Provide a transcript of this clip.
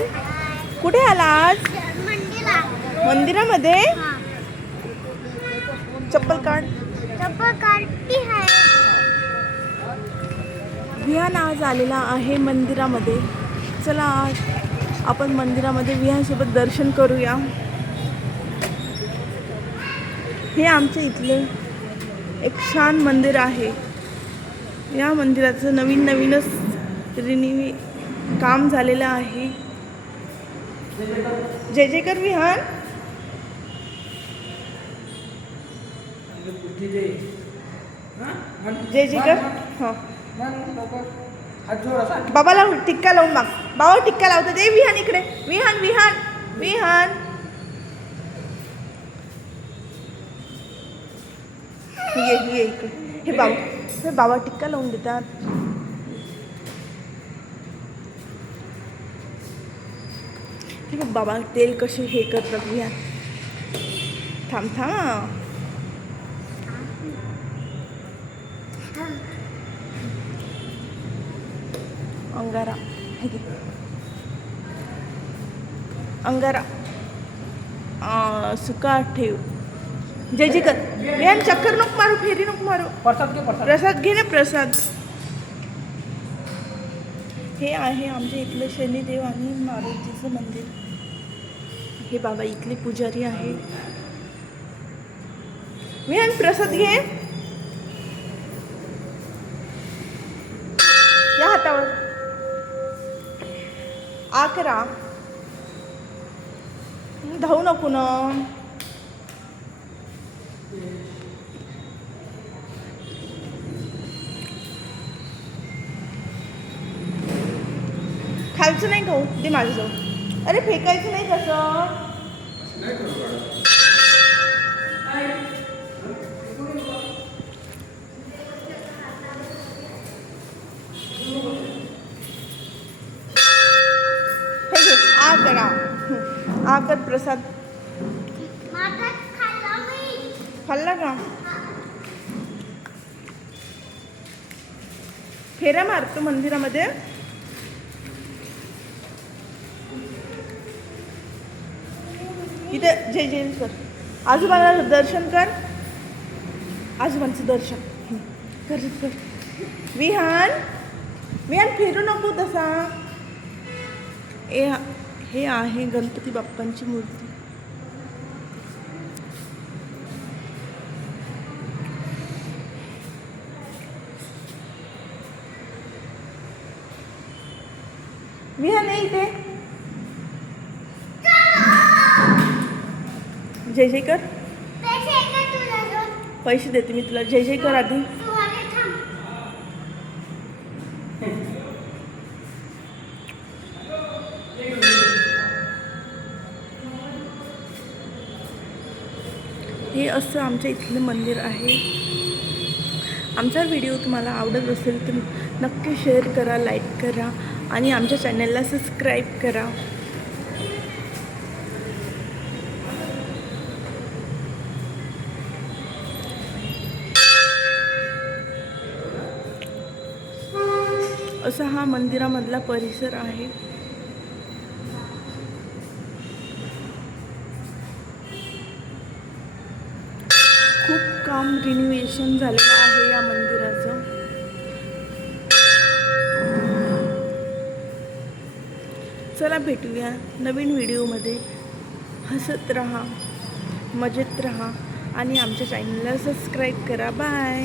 विहान कुठे आला आज? मंदिरामध्ये. चप्पल काढ. विहान आज आलेला आहे मंदिरामध्ये. चला आज आपण मंदिरामध्ये विहानसोबत दर्शन करूया. हे आमच्या इथलं एक छान मंदिर आहे. या मंदिराचं नवीनच रिन्यू काम झालेलं आहे. जय जय कर विहान. जय जय कर. हां बाबाला टिक्का लावून माग. बाबा टिक्का लावतात. ए विहान इकडे. विहान विहान विहान ये इकडे. हे बाबा टिक्का लावून देतात. ठीक आहे बाबा तेल कसे हे करतात. विहान थांब. अंगारा हे घे. अंगारा सुका ठेव. जय जय कर. विहान चक्कर नको मारू. फेरी नको मारू. प्रसाद घे ना प्रसाद. हे आहे आमच्या इथलं शनिदेव आणि मारुतीचं मंदिर. हे बाबा इथले पुजारी आहे. विहान प्रसाद घे. या हातावर आ करा. धावू नको ना. खालचं नाही खाऊ दे माझ्याजवळ. अरे फेकायचं नाही कसं. हे घे. आ करा. आ कर प्रसाद. खाल्ला का? फेऱ्या मारतो मंदिरामध्ये. इथे जय जय कर. आजोबाला दर्शन कर. आजोबांचं दर्शन कर. विहान फिरू नको तसा. हे आहे गणपती बाप्पांची मूर्ती. विहान नाही इथे. जय जय कर. पैसे देते मी तुला. जय जय कर आधी. हे असं आमच्या इथलं मंदिर आहे. आमचा व्हिडिओ तुम्हाला आवडत असेल तर नक्की शेअर करा, लाईक करा आणि आमच्या चॅनलला सबस्क्राईब करा. असा हा मंदिरामधला परिसर आहे. खूप काम रिन्युएशन झालेलं आहे या मंदिराचं. चला भेटूया नवीन व्हिडिओमध्ये. हसत राहा, मजेत राहा आणि आमच्या चॅनलला सबस्क्राईब करा. बाय.